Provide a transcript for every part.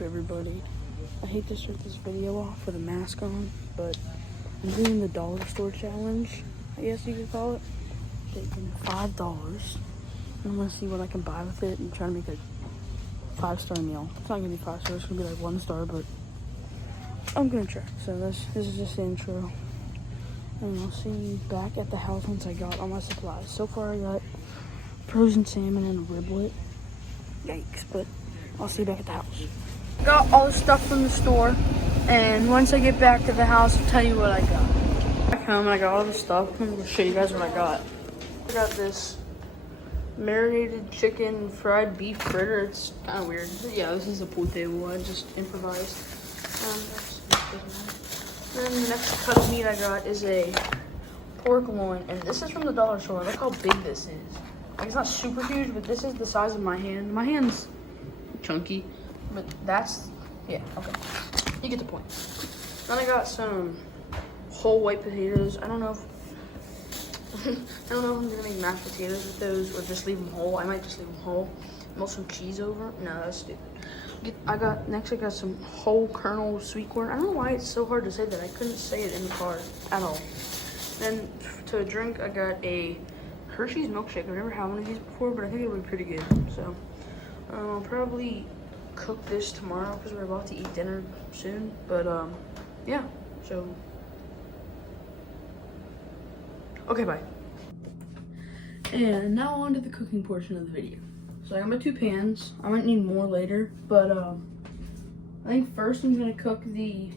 up, everybody? I hate to start this video off with a mask on, but I'm doing the dollar store challenge, I guess you could call it. Taking $5. I'm gonna see what I can buy with it and try to make a 5-star meal. It's not gonna be 5 stars, it's gonna be like 1 star, but I'm gonna try. So this is just the intro. And I'll see you back at the house once I got all my supplies. So far I got frozen salmon and a riblet. Yikes, but I'll see you back at the house. Got all the stuff from the store, and once I get back to the house, I'll tell you what I got. Back home, I got all the stuff. I'm gonna show you guys what I got. I got this marinated chicken fried beef fritter. It's kind of weird. But yeah, this is a pool table. I just improvised. Then the next cut of meat I got is a pork loin, and this is from the dollar store. Look how big this is. Like, it's not super huge, but this is the size of my hand. My hand's chunky, but that's, yeah, okay. You get the point. Then I got some whole white potatoes. I don't know if I'm gonna make mashed potatoes with those or just leave them whole. I might just leave them whole. Melt some cheese over. No, that's stupid. I got some whole kernel sweet corn. I don't know why it's so hard to say that. I couldn't say it in the car at all. Then to drink, I got a Hershey's milkshake. I've never had one of these before, but I think it would be pretty good. So I'll probably cook this tomorrow because we're about to eat dinner soon. But yeah, so okay, bye. And now on to the cooking portion of the video. So I got my 2 pans. I might need more later, but I think first I'm gonna cook the.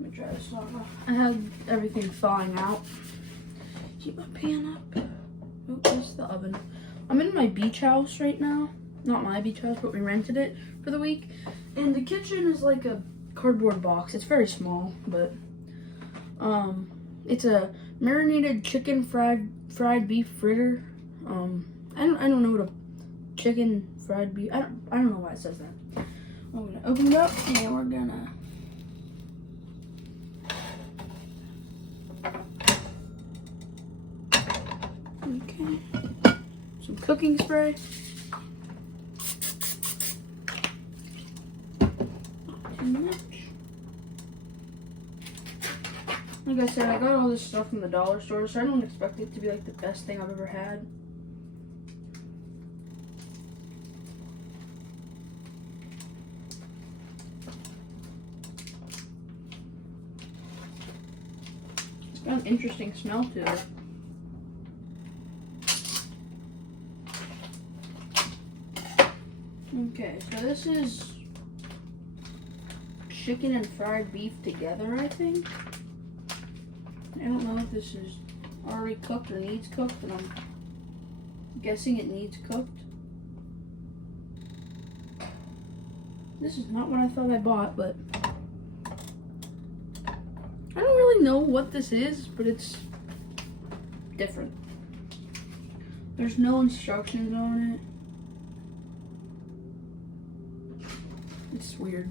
Let me try this off. I have everything thawing out. Keep my pan up. Oh, that's the oven. I'm in my beach house right now. Not my beach house, but we rented it for the week. And the kitchen is like a cardboard box. It's very small, but it's a marinated chicken fried beef fritter. I don't know what a chicken fried beef. I don't know why it says that. I'm gonna open it up and we're gonna. Okay, some cooking spray. Not too much. Like I said, I got all this stuff from the dollar store, so I don't expect it to be like the best thing I've ever had. It's got an interesting smell to it. Okay, so this is chicken and fried beef together, I think. I don't know if this is already cooked or needs cooked, but I'm guessing it needs cooked. This is not what I thought I bought, but I don't really know what this is, but it's different. There's no instructions on it. It's weird.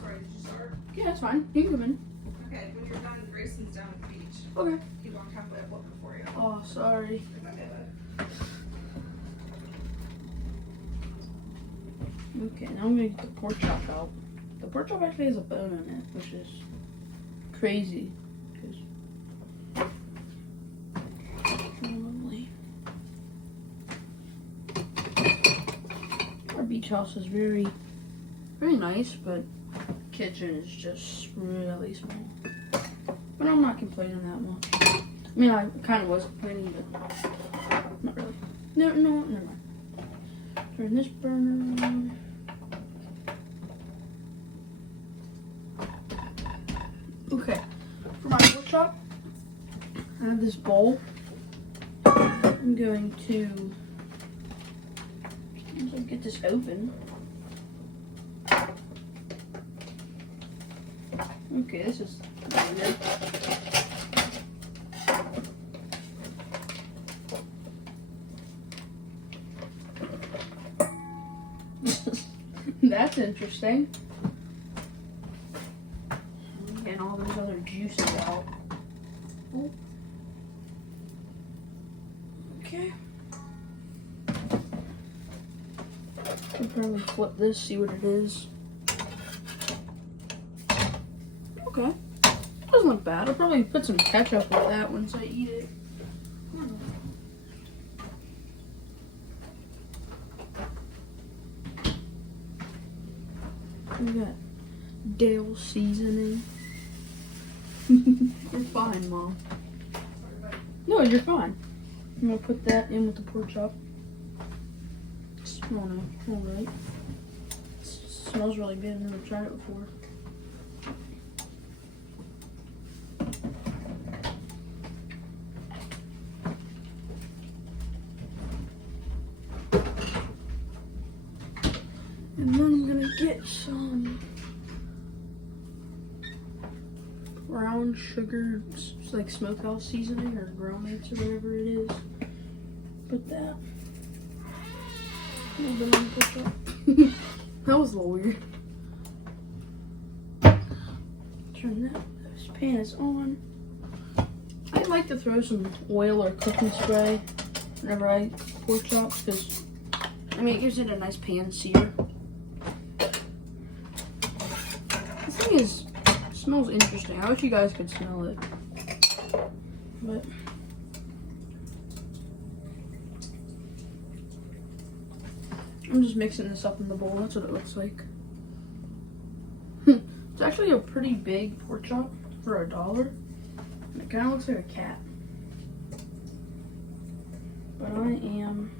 Sorry, did you start? Yeah, that's fine. You can come in. Okay, when you're done, Grayson's down at the beach. Okay. He walked halfway up looking for you. Oh, sorry. It's okay, bud. Okay, now I'm gonna get the pork chop out. The pork chop actually has a bone in it, which is crazy. Lovely. Our beach house is very nice, but kitchen is just really small. But I'm not complaining that much. I mean, I kind of was complaining, but not really. No, never mind. Turn this burner on. Okay, for my pork chop, I have this bowl. I'm going to get this open. Okay, this is weird. That's interesting. I'm getting all those other juices out. Oh. Okay. The probably flip this, see what it is. Okay. Doesn't look bad. I'll probably put some ketchup with that once I eat it. We got Dale seasoning. You're fine, Mom. No, you're fine. I'm gonna put that in with the pork chop. Oh no, alright. Smells really good. I've never tried it before. And then I'm gonna get some brown sugar, like smokehouse seasoning or grill mates or whatever it is. Put that. A little bit on the ketchup. That was a little weird. Turn that. This pan is on. I like to throw some oil or cooking spray whenever I pork chop because I mean it gives it a nice pan sear. This thing smells interesting. I wish you guys could smell it. But I'm just mixing this up in the bowl. That's what it looks like. It's actually a pretty big pork chop for $1. And it kind of looks like a cat. But I am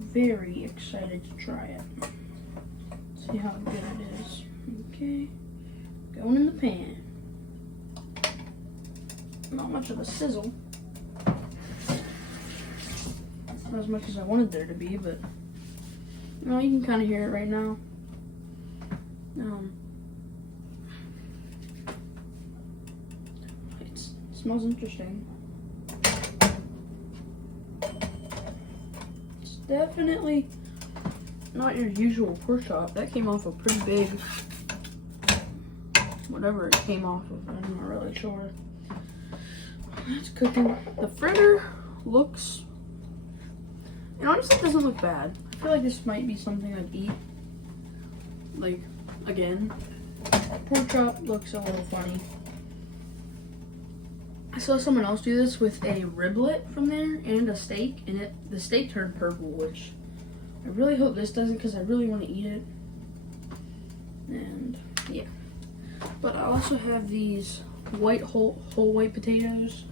very excited to try it. See how good it is. Okay. Going in the pan. Not much of a sizzle. Not as much as I wanted there to be, but you can kind of hear it right now. It smells interesting. It's definitely not your usual pork chop. That came off a pretty big, whatever it came off of. I'm not really sure. It's cooking. The fritter looks, and honestly, it doesn't look bad. I feel like this might be something I'd eat, like, again. Pork chop looks a little funny. I saw someone else do this with a riblet from there and a steak, and the steak turned purple, which I really hope this doesn't because I really want to eat it. And, yeah. But I also have these whole white potatoes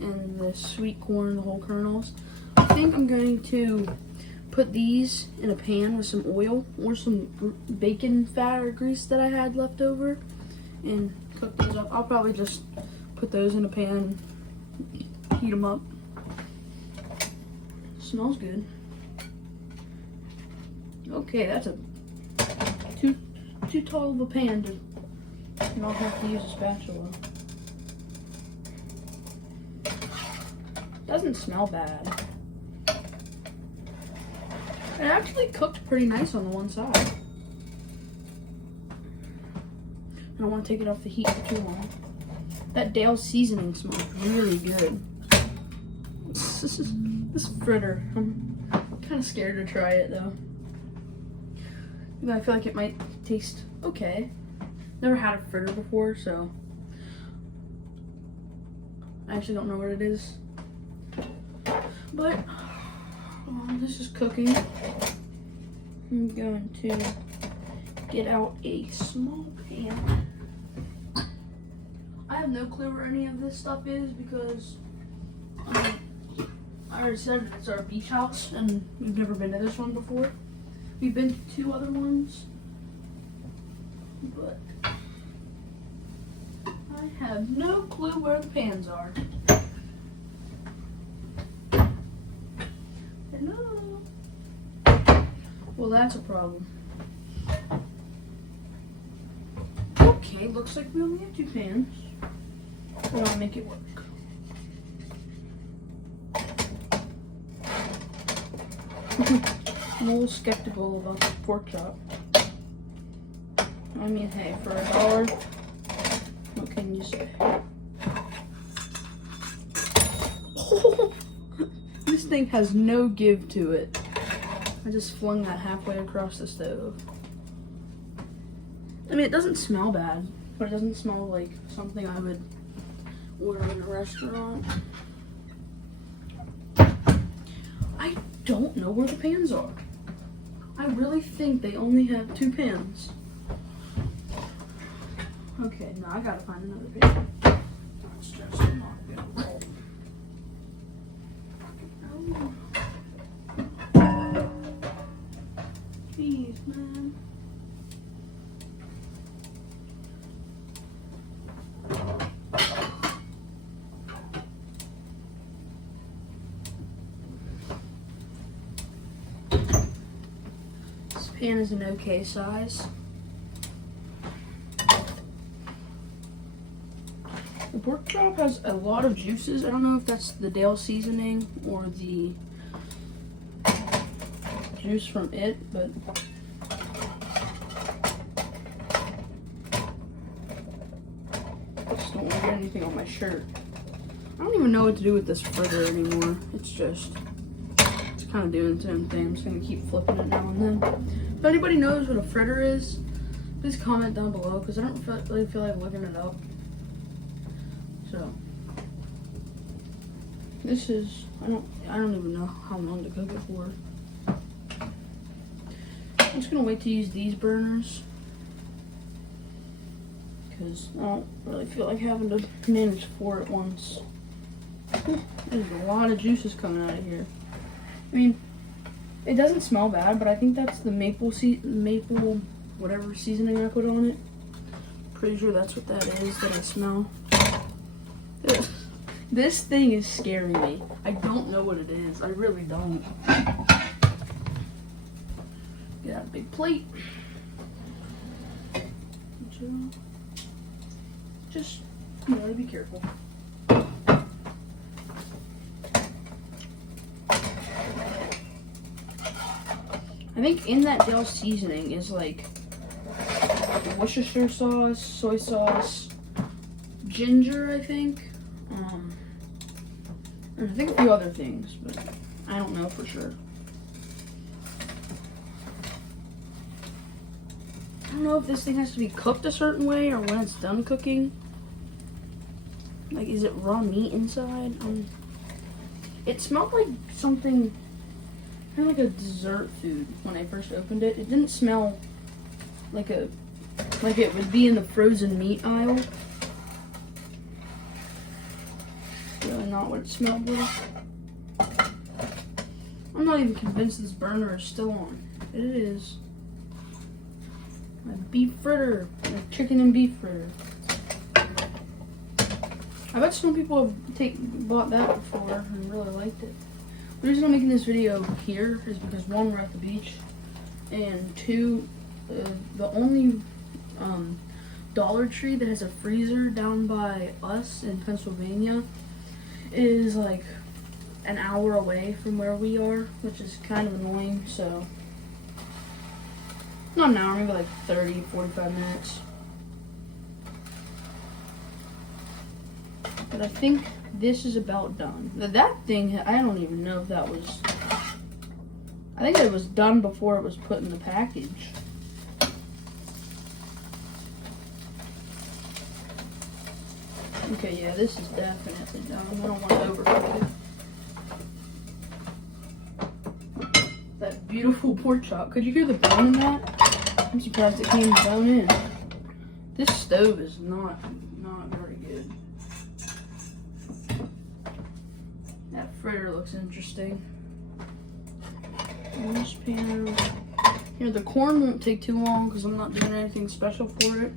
and the sweet corn, the whole kernels. I think I'm going to put these in a pan with some oil or some bacon fat or grease that I had left over and cook those up. I'll probably just put those in a pan, heat them up. Smells good. Okay, that's a too tall of a pan to not have to use a spatula. Doesn't smell bad. It actually cooked pretty nice on the one side. I don't want to take it off the heat for too long. That Dale seasoning smells really good. This fritter, I'm kind of scared to try it though. I feel like it might taste okay. Never had a fritter before, so I actually don't know what it is. But this is cooking. I'm going to get out a small pan. I have no clue where any of this stuff is because I already said it's our beach house and we've never been to this one before. We've been to 2 other ones, but I have no clue where the pans are. Hello? Well, that's a problem. Okay, looks like we only have 2 pans. I want to make it work. I'm a little skeptical about this pork chop. I mean, hey, for $1, what can you say? Oh, this thing has no give to it. I just flung that halfway across the stove. I mean, it doesn't smell bad, but it doesn't smell like something I would order in a restaurant. I don't know where the pans are. I really think they only have 2 pans. Okay, now I gotta find another pan. That's just not gonna roll. Oh. Jeez, man. This pan is an okay size. The pork chop has a lot of juices. I don't know if that's the Dale seasoning or the juice from it, but I just don't want to get anything on my shirt. I don't even know what to do with this fritter anymore. It's kind of doing its own thing. I'm just gonna keep flipping it now and then. If anybody knows what a fritter is, please comment down below because I don't really feel like looking it up. So this is I don't even know how long to cook it for. I'm just gonna wait to use these burners because I don't really feel like having to manage 4 at once. There's a lot of juices coming out of here. I mean, it doesn't smell bad, but I think that's the maple whatever seasoning I put on it. Pretty sure that's what that is that I smell. This thing is scaring me. I don't know what it is. I really don't. Get out a big plate. Just, be careful. I think in that Dale seasoning is like Worcestershire sauce, soy sauce, ginger, I think. I think a few other things, but I don't know for sure. I don't know if this thing has to be cooked a certain way or when it's done cooking. Like, is it raw meat inside? It smelled like something, kind of like a dessert food when I first opened it. It didn't smell like it would be in the frozen meat aisle. Really not what it smelled like. I'm not even convinced this burner is still on. It is. My beef fritter, my chicken and beef fritter. I bet some people have bought that before and really liked it. The reason I'm making this video here is because 1, we're at the beach, and 2, the only Dollar Tree that has a freezer down by us in Pennsylvania is like an hour away from where we are, which is kind of annoying. So not an hour, maybe like 30, 45 minutes. But I think this is about done. That thing, I don't even know if that was, I think it was done before it was put in the package. Okay, yeah, this is definitely done. I don't want to overcook it. That beautiful pork chop. Could you hear the bone in that? I'm surprised it came bone in. This stove is not very good. That fritter looks interesting. And this pan. Here, the corn won't take too long because I'm not doing anything special for it.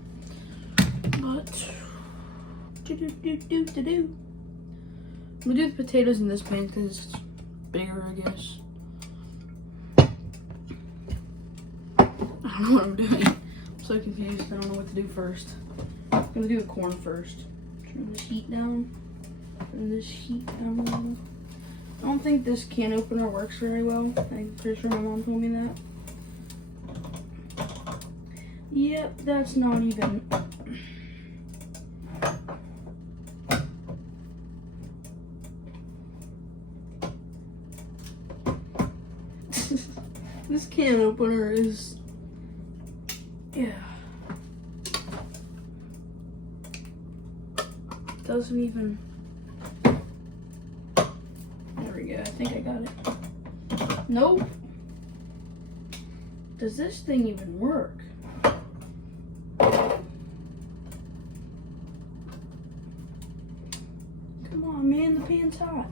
But I'm gonna do the potatoes in this pan because it's bigger, I guess. I don't know what I'm doing. I'm so confused. I don't know what to do first. I'm gonna do the corn first. Turn this heat down. Turn this heat down a little. I don't think this can opener works very well. I'm pretty sure my mom told me that. Yep, that's not even. can opener is, yeah. Doesn't even, there we go, I think I got it. Nope. Does this thing even work? Come on, man, the pan's hot.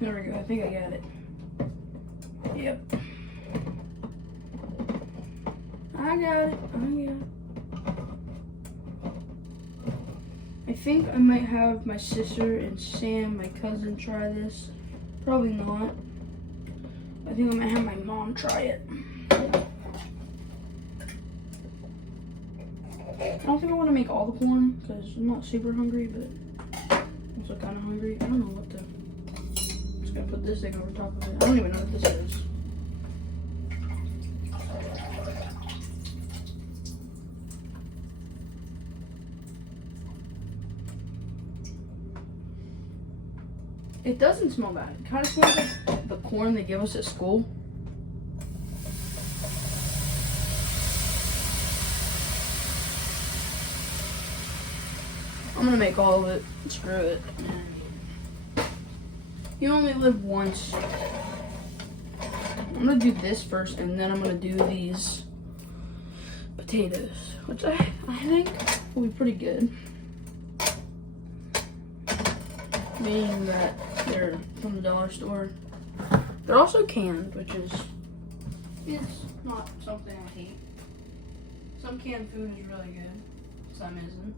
There we go, I think I got it. Yep. I got it. I think I might have my sister and Sam, my cousin, try this. Probably not. I think I might have my mom try it. I don't think I want to make all the corn because I'm not super hungry, but I'm also kind of hungry. I don't know what to. I'm just gonna put this thing over top of it. I don't even know what this is. It doesn't smell bad. It kind of smells like the corn they give us at school. I'm gonna make all of it. Screw it. You only live once. I'm gonna do this first, and then I'm gonna do these potatoes, which I think will be pretty good. Being that they're from the dollar store. They're also canned, which is, it's not something I hate. Some canned food is really good, some isn't.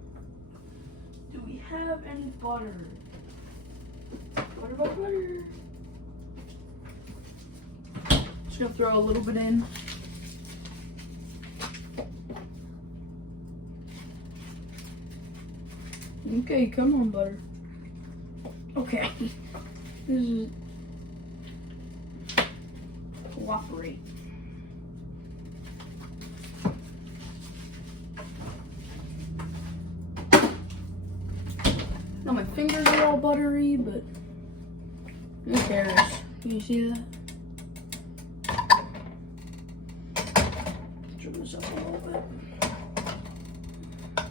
Do we have any butter? Butter. Just gonna throw a little bit in. Okay, come on, butter. Okay, this is cooperate. Now my fingers are all buttery, but who cares? Can you see that? Trim this up a little bit.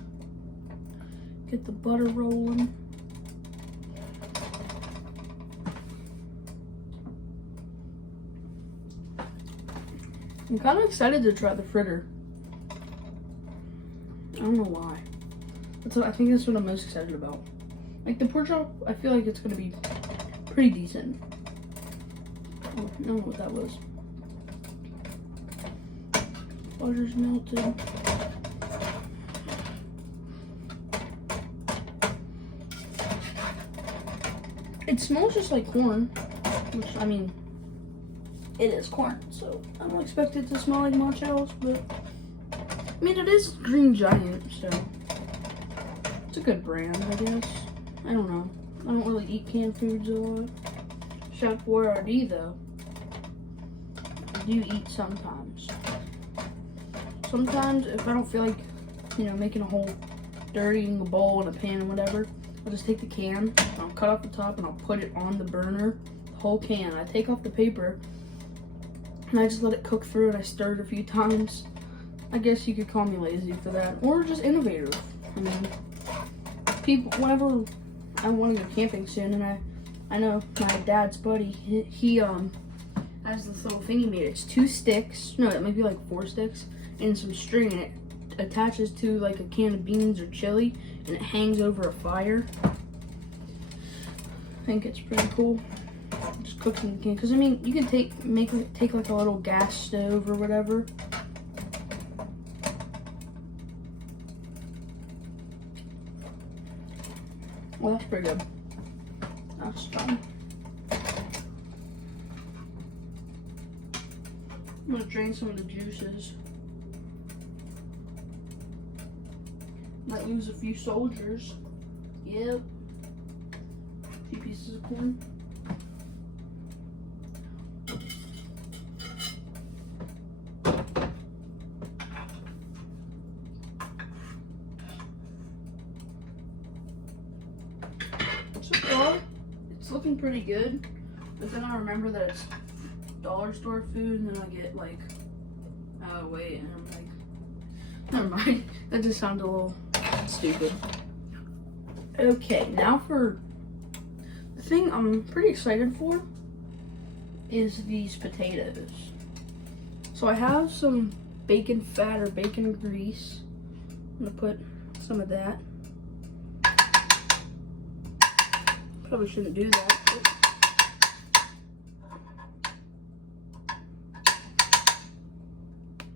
Get the butter rolling. I'm kind of excited to try the fritter. I don't know why. I think that's what I'm most excited about. Like the pork chop, I feel like it's gonna be pretty decent. Oh, I don't know what that was. Butter's melted. It smells just like corn, which, I mean, it is corn, so I don't expect it to smell like much else, but I mean, it is Green Giant, so it's a good brand, I guess. I don't know. I don't really eat canned foods a lot. Chef Boyardee, though, I do eat sometimes. Sometimes, if I don't feel like, you know, making a whole dirtying a bowl and a pan and whatever, I'll just take the can, and I'll cut off the top, and I'll put it on the burner, the whole can. I take off the paper, and I just let it cook through, and I stir it a few times. I guess you could call me lazy for that, or just innovative. I mean, people, whenever I want to go camping soon, and I know my dad's buddy, he has this little thing he made. It's 2 sticks, no, it might be like 4 sticks, and some string, and it attaches to like a can of beans or chili, and it hangs over a fire. I think it's pretty cool. Just cooks in the can, because I mean, you can take like a little gas stove or whatever. Well, that's pretty good. That's fun. I'm gonna drain some of the juices. Might lose a few soldiers. Yep. A few pieces of corn. So far, it's looking pretty good. But then I remember that it's dollar store food, and then I get like, oh wait, and I'm like, never mind. That just sounded a little stupid. Okay, now for the thing I'm pretty excited for is these potatoes. So I have some bacon fat or bacon grease. I'm gonna put some of that. Probably shouldn't do that.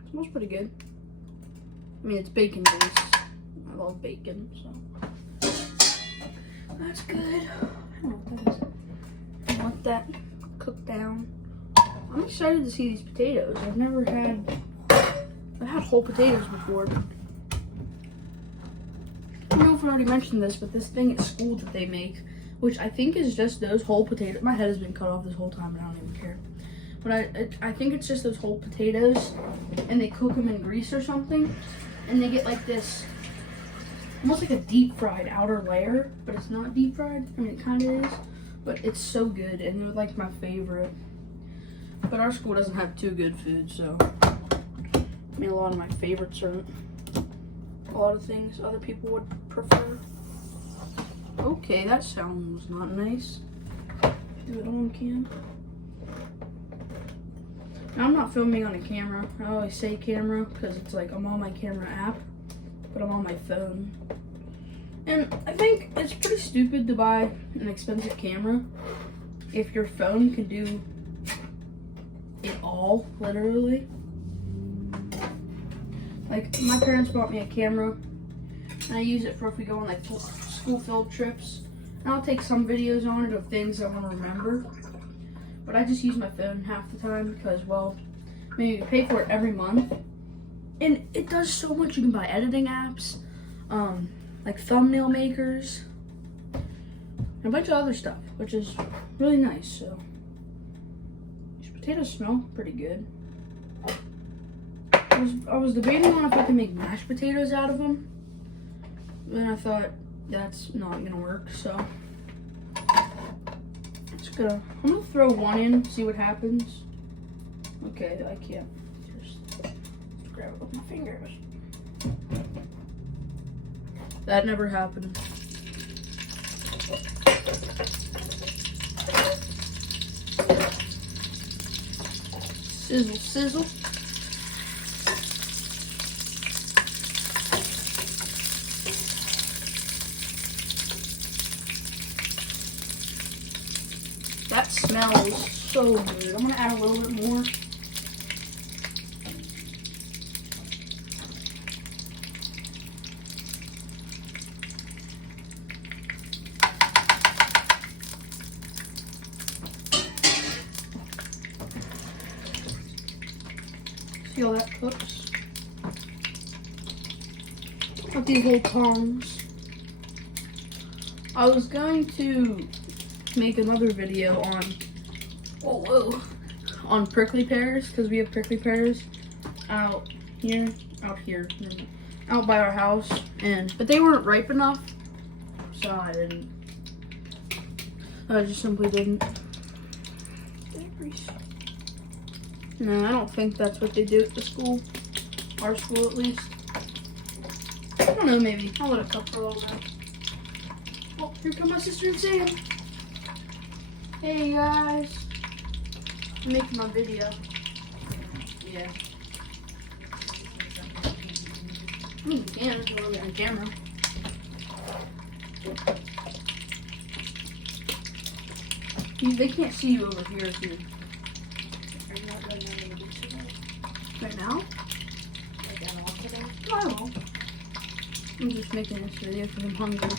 It smells pretty good. I mean, it's bacon grease. I love bacon, so that's good. I don't know what that is. I want that cooked down. I'm excited to see these potatoes. I've had whole potatoes before. I don't know if I already mentioned this, but this thing at school that they make, which I think is just those whole potatoes. My head has been cut off this whole time, and I don't even care. But I think it's just those whole potatoes, and they cook them in grease or something, and they get like this, almost like a deep fried outer layer, but it's not deep fried. I mean, it kind of is, but it's so good, and they're like my favorite. But our school doesn't have too good food, so I mean, a lot of my favorites are a lot of things other people would prefer. Okay, that sound was not nice. Do it on cam. Now, I'm not filming on a camera. I always say camera because it's like I'm on my camera app, but I'm on my phone. And I think it's pretty stupid to buy an expensive camera if your phone can do it all, literally. Like, my parents bought me a camera, and I use it for if we go on like school field trips. And I'll take some videos on it of things I want to remember. But I just use my phone half the time because, well, I mean, you pay for it every month. And it does so much. You can buy editing apps, like thumbnail makers, and a bunch of other stuff, which is really nice. So, these potatoes smell pretty good. I was debating on if I could make mashed potatoes out of them. Then I thought that's not gonna work, so I'm gonna throw one in, see what happens. Okay, I can't. Just grab it with my fingers. That never happened. Sizzle, sizzle. That smells so good. I'm gonna add a little bit more. See how that cooks? With these little tongs. I was going to make another video on prickly pears, because we have prickly pears out by our house, but they weren't ripe enough, so I just simply didn't. No, I don't think that's what they do at the school, our school at least. I don't know, maybe I'll let it cook for a little bit. Oh, here come my sister and Sam. Hey guys, I'm making my video. Yeah. I mean, you can if you want to get on camera. They can't see you over here, dude. Are you not doing any of this today? Right now? Like at all today? No, I won't. I'm just making this video because I'm hungry.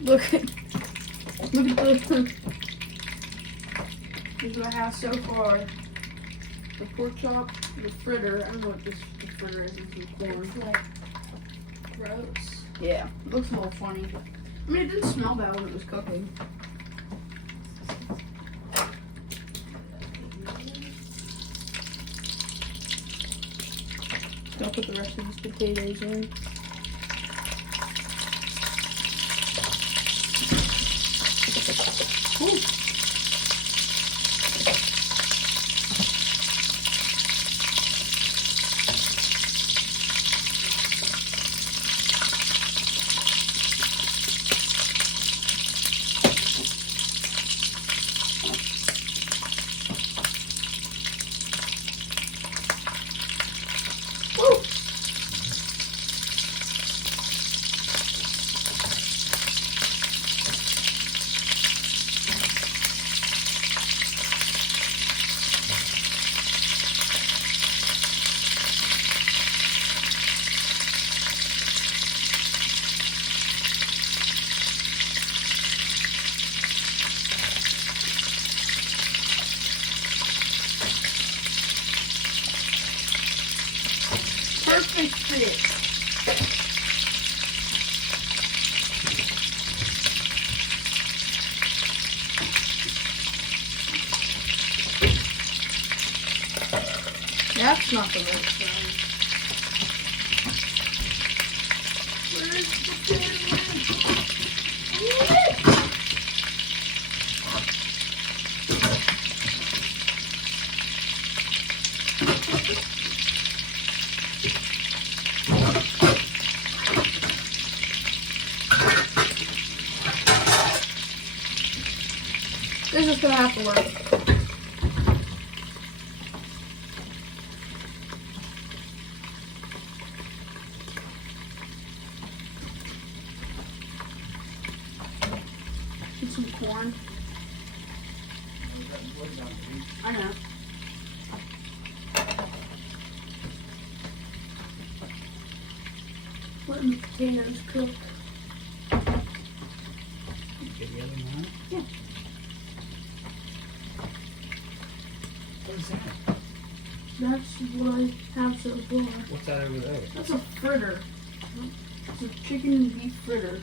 Look at this. This is what I have so far. The pork chop, the fritter. I don't know what the fritter is. It's corn. It's like gross. Yeah, it looks a little funny. I mean, it didn't smell bad when it was cooking. I'll put the rest of these potatoes in. Ooh. they fit. That's not the right size. Where is the potato? This is gonna have to work. Get some corn. I know. Letting the potatoes cook. Get the other one? Yeah. What is that? That's what I have so far. What's that over there? That's a fritter. It's a chicken and beef fritter.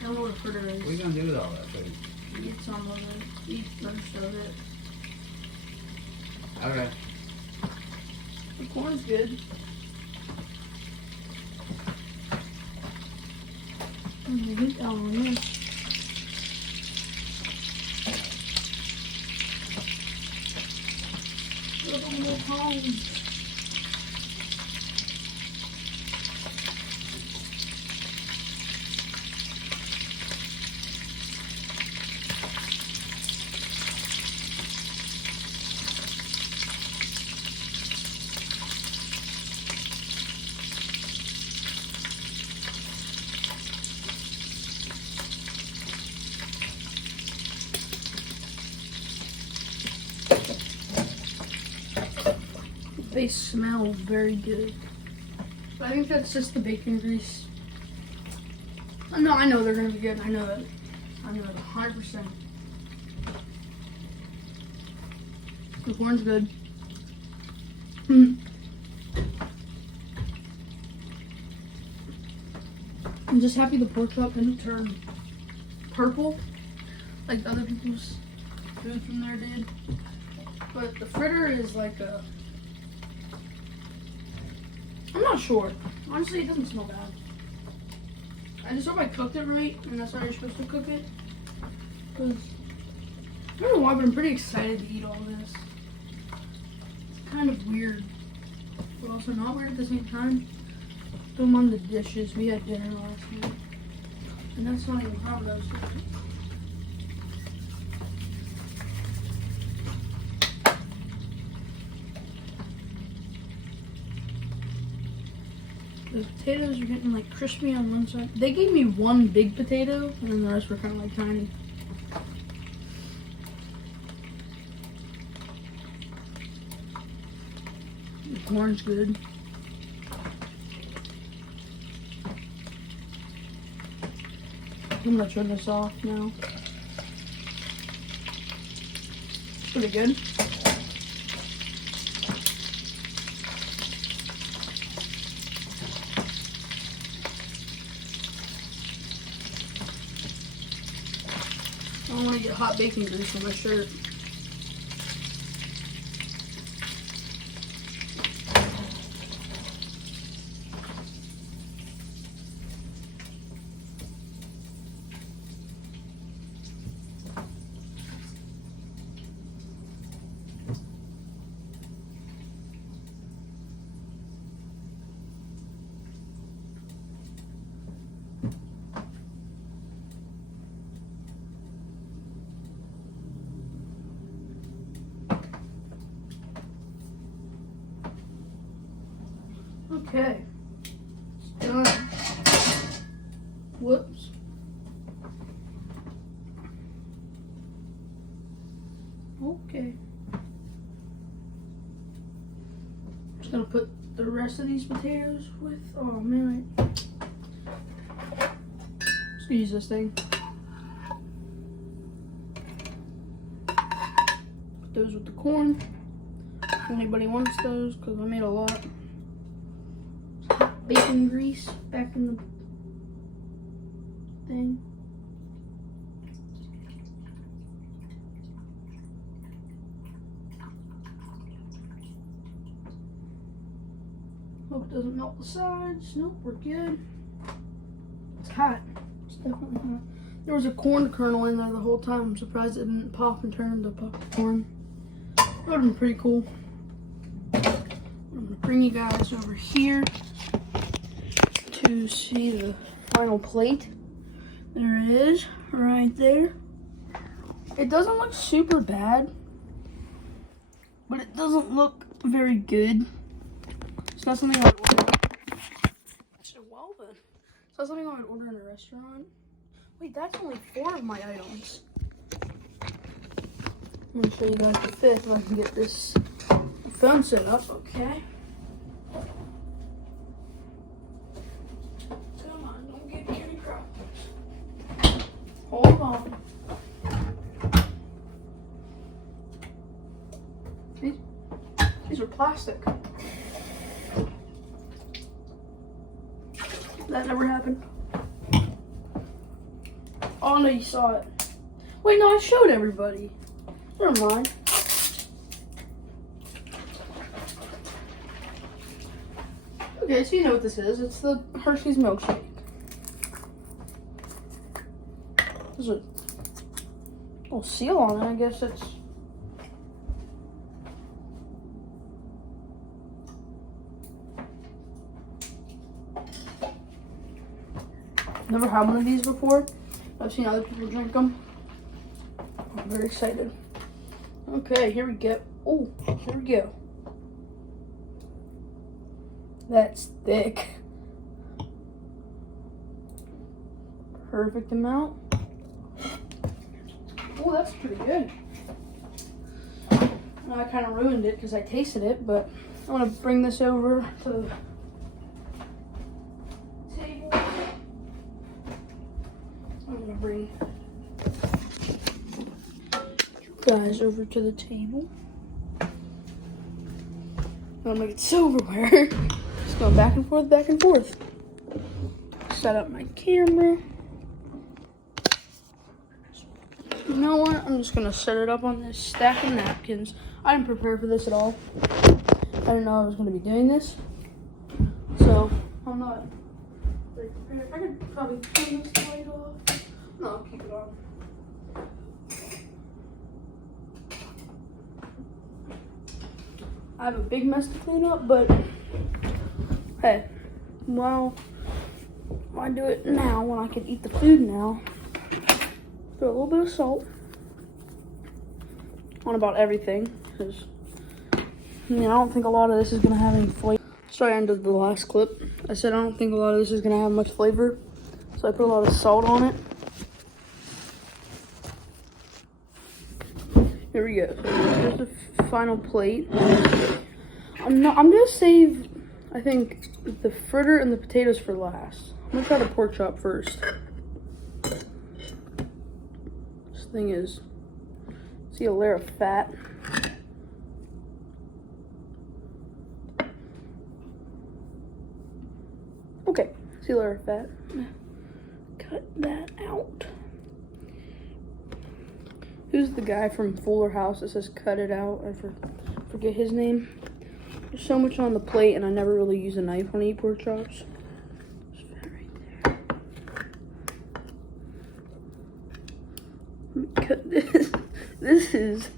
I don't know what a fritter is. What are you gonna do with all that food? Eat some of it. Eat most of it. Okay. The corn's good. I'm gonna heat that on this. Little more time. They smell very good. But I think that's just the bacon grease. No, I know they're gonna be good. I know that. I know that 100%. The corn's good. I'm just happy the pork chop didn't turn purple like the other people's food from there did. But the fritter is like a... I'm not sure. Honestly, it doesn't smell bad. I just hope I cooked it right, and that's how you're supposed to cook it. Because, I don't know why, but I'm pretty excited to eat all this. It's kind of weird, but also not weird at the same time. Don't mind the dishes. We had dinner last night. And that's not even how those go. The potatoes are getting like crispy on one side. They gave me one big potato, and then the rest were kind of like tiny. The corn's good. I'm gonna turn this off now. Pretty good. I don't want to get hot bacon grease on my shirt. Okay. It's done. Whoops. Okay. Just gonna put the rest of these potatoes with, oh man. Just gonna use this thing. Put those with the corn. Anybody wants those? Because I made a lot. Hot bacon grease back in the thing. Hope it doesn't melt the sides. Nope, we're good. It's hot. It's definitely hot. There was a corn kernel in there the whole time. I'm surprised it didn't pop and turn into popcorn. That would have been pretty cool. I'm gonna bring you guys over here to see the final plate. There it is, right there. It doesn't look super bad, but it doesn't look very good. It's not something I would order. Well then. It's not something I would order in a restaurant. Wait, that's only 4 of my items. I'm gonna show you guys the 5th if I can get this phone set up, okay? Come on, don't get kitty crap. Hold on. These are plastic. That never happened. Oh no, you saw it. Wait, no, I showed everybody. Never mind. Okay, so you know what this is. It's the Hershey's milkshake. There's a little seal on it. I guess it's... Never had one of these before. I've seen other people drink them. I'm very excited. Okay, here we go. Oh, here we go. That's thick. Perfect amount. Oh, that's pretty good. I kind of ruined it because I tasted it, but I want to bring this over to the table. I'm going to bring you guys over to the table. I'm going to make it silverware. Just going back and forth, back and forth. Set up my camera. You know what? I'm just going to set it up on this stack of napkins. I didn't prepare for this at all. I didn't know I was going to be doing this. So, I'm not very prepared. I could probably turn this light off. No, I'll keep it on. I have a big mess to clean up, but hey, well, why do it now when I can eat the food now? Throw a little bit of salt on about everything, because I mean, I don't think a lot of this is going to have any flavor. Sorry, I ended the last clip. I said I don't think a lot of this is going to have much flavor, so I put a lot of salt on it. Here we go. Here's the final plate. I'm gonna save, I think, the fritter and the potatoes for last. I'm gonna try the pork chop first. This thing is, see a layer of fat. Okay, see a layer of fat. Cut that out. Who's the guy from Fuller House that says cut it out? I forget his name. There's so much on the plate and I never really use a knife when I eat pork chops. There's fat right there. Cut this. This is...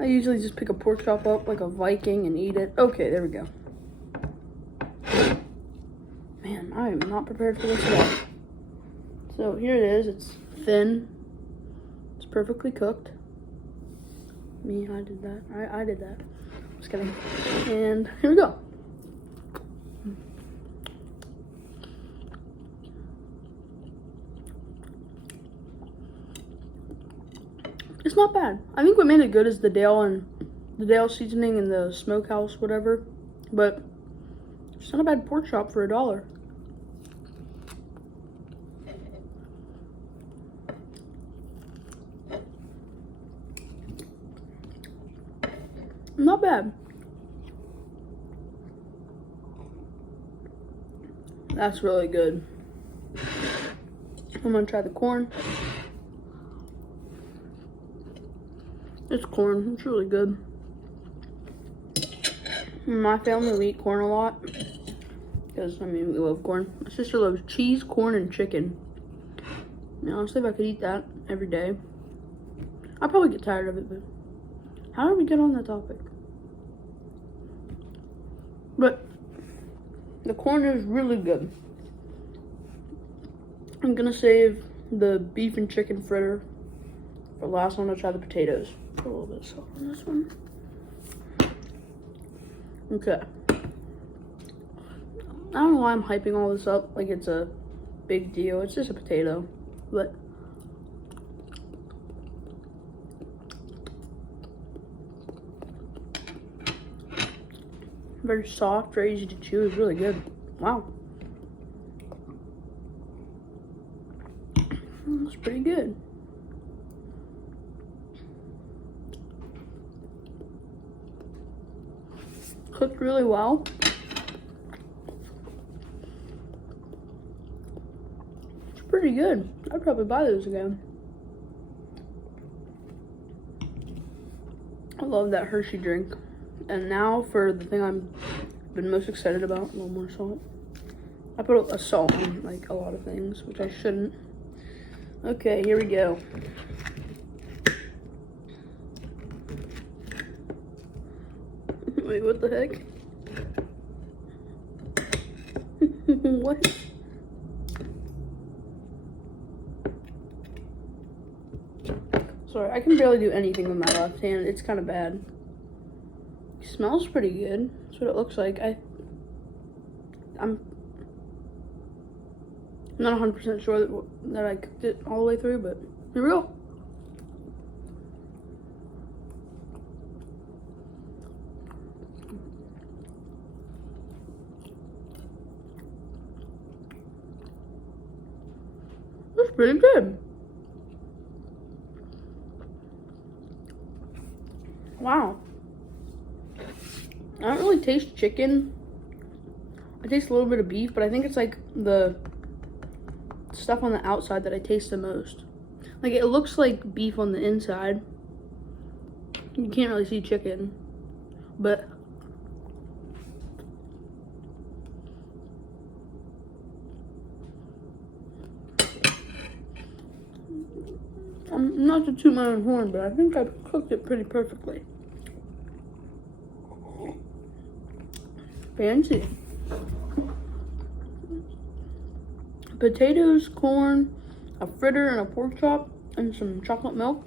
I usually just pick a pork chop up like a Viking and eat it. Okay, there we go. Man, I am not prepared for this at all. So here it is. It's thin. It's perfectly cooked. Me, I did that. I did that. Just kidding. And here we go. It's not bad. I think what made it good is the Dale seasoning and the smokehouse, whatever. But it's not a bad pork chop for $1. Not bad. That's really good. I'm gonna try the corn. It's corn. It's really good. In my family, we eat corn a lot. Because, I mean, we love corn. My sister loves cheese, corn, and chicken. And honestly, if I could eat that every day, I'd probably get tired of it, but how did we get on that topic? But the corn is really good. I'm gonna save the beef and chicken fritter for last one. I'll try the potatoes. Put a little bit of salt on this one. Okay. I don't know why I'm hyping all this up like it's a big deal. It's just a potato, but very soft, very easy to chew. It's really good. Wow. That's pretty good. Cooked really well. It's pretty good. I'd probably buy those again. I love that Hershey drink. And now for the thing I've been most excited about, a little more salt. I put a salt on like a lot of things, which I shouldn't. Okay, here we go. Wait, what the heck? What? Sorry, I can barely do anything with my left hand. It's kind of bad. It smells pretty good. That's what it looks like. I'm not 100% sure that I cooked it all the way through, but here we go. That's pretty good. Wow. I don't really taste chicken. I taste a little bit of beef, but I think it's like the stuff on the outside that I taste the most. Like it looks like beef on the inside. You can't really see chicken, but I'm not to toot my own horn, but I think I cooked it pretty perfectly. Fancy. Potatoes, corn, a fritter, and a pork chop, and some chocolate milk.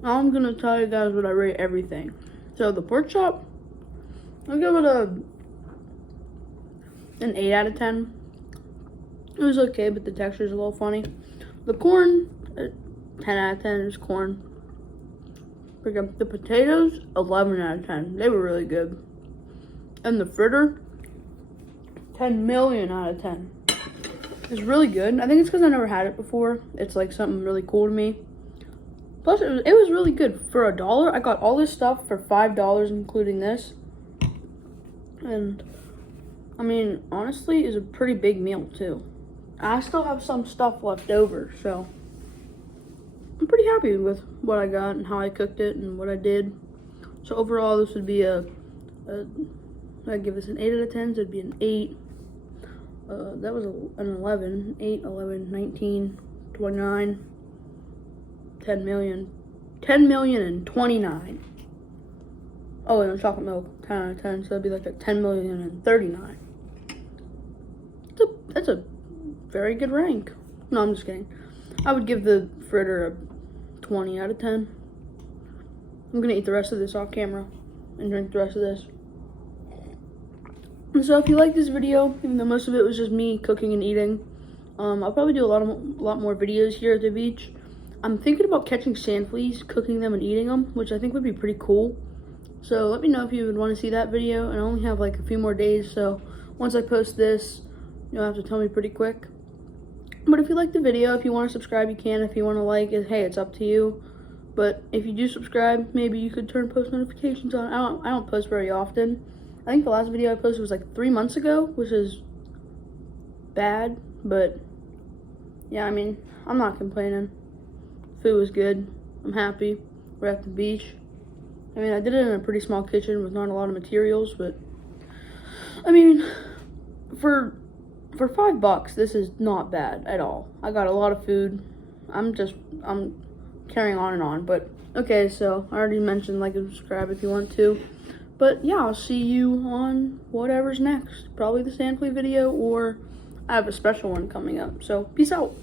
Now I'm gonna tell you guys what I rate everything. So the pork chop, I'll give it an 8 out of 10. It was okay, but the texture is a little funny. The corn, 10 out of 10 is corn. The potatoes, 11 out of 10. They were really good. And the fritter, 10 million out of 10. It's really good. I think it's because I never had it before. It's like something really cool to me. Plus, it was really good. For $1, I got all this stuff for $5, including this. And, I mean, honestly, it's a pretty big meal, too. I still have some stuff left over, so I'm pretty happy with what I got and how I cooked it and what I did. So overall, this would be I'd give this an 8 out of 10, so it'd be an 8. That was an 11. 8, 11, 19, 29, 10 million. 10 million and 29. Oh, and the chocolate milk, 10 out of 10, so that'd be like a 10 million and 39. That's a very good rank. No, I'm just kidding. I would give the fritter a 20 out of 10. I'm gonna eat the rest of this off camera and drink the rest of this. And so if you like this video, even though most of it was just me cooking and eating, I'll probably do a lot more videos here at the beach. I'm thinking about catching sand fleas, cooking them and eating them, which I think would be pretty cool. So let me know if you would want to see that video. And I only have like a few more days, so once I post this, you'll have to tell me pretty quick. But if you like the video, if you want to subscribe, you can. If you want to like it, hey, it's up to you. But if you do subscribe, maybe you could turn post notifications on. I don't post very often. I think the last video I posted was like 3 months ago, which is bad, but yeah, I mean, I'm not complaining. Food was good. I'm happy. We're at the beach. I mean, I did it in a pretty small kitchen with not a lot of materials, but I mean, for $5, this is not bad at all. I got a lot of food. I'm carrying on and on, but okay, so I already mentioned like and subscribe if you want to. But yeah, I'll see you on whatever's next. Probably the sand play video, or I have a special one coming up. So peace out.